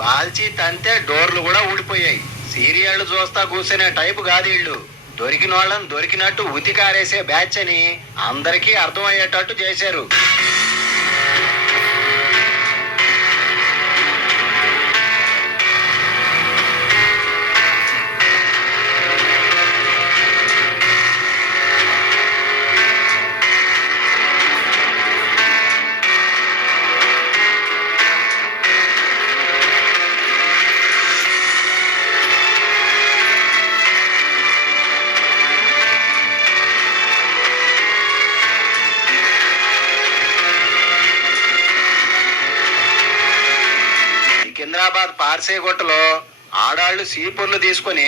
బాల్చి తంతే డోర్లు కూడా ఊడిపోయాయి. సీరియళ్లు చూస్తా కూర్చునే టైపు కాదు వీళ్ళు. దొరికిన వాళ్ళని దొరికినట్టు ఉతికారేసే బ్యాచ్ అని అందరికీ అర్థమయ్యేటట్టు చేశారు. సికింద్రాబాద్ పార్సేగుట్టలో ఆడాళ్లు సీపుర్లు తీసుకుని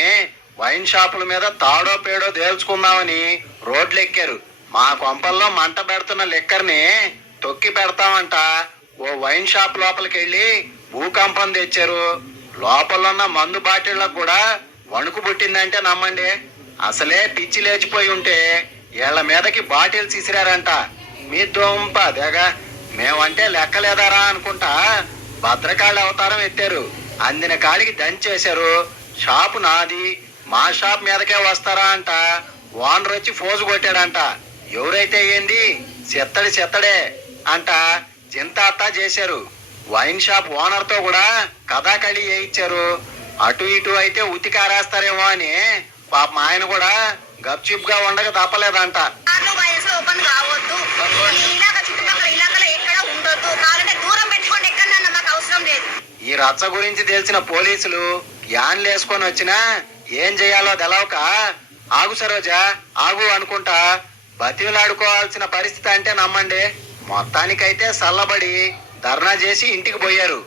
వైన్ షాపుల మీద తాడో పేడో తేల్చుకుందామని రోడ్లెక్కారు. మా కొంపల్లో మంట పెడుతున్న లిక్కర్ని తొక్కి పెడతామంట ఓ వైన్ షాప్ లోపలికి వెళ్ళి భూకంపం తెచ్చారు. లోపలున్న మందు బాటిళ్లకు కూడా వణుకు పుట్టిందంటే నమ్మండి. అసలే పిచ్చి లేచిపోయి ఉంటే వీళ్ళ మీదకి బాటిల్స్ ఇసిరారంట. మీ దొంప దేగా మేమంటే లెక్కలేదారా అనుకుంటా భద్రకాళి అవతారం ఎత్తారు. అందిన కాడికి దంచేశారు. షాపు నాది, మా షాప్ మీదకే వస్తారా అంట ఓనర్ వచ్చి ఫోజు కొట్టాడంట. ఎవరైతే ఏంది చెత్తడే అంట చింతాత్తా చేశారు. వైన్ షాప్ ఓనర్ తో కూడా కథాకళి వేయించారు. అటు ఇటు అయితే ఉతికారేస్తారేమో అని పాప ఆయన కూడా గప్చిప్ గా ఉండక తప్పలేదంట. ఈ రచ్చ గురించి తెలిసిన పోలీసులు యాన్లు వేసుకొని వచ్చినా ఏం చేయాలో తెలవక ఆగు సరోజా ఆగు అనుకుంటా బతిలాడుకోవాల్సిన పరిస్థితి అంటే నమ్మండి. మొత్తానికైతే సల్లబడి ధర్నా చేసి ఇంటికి పోయారు.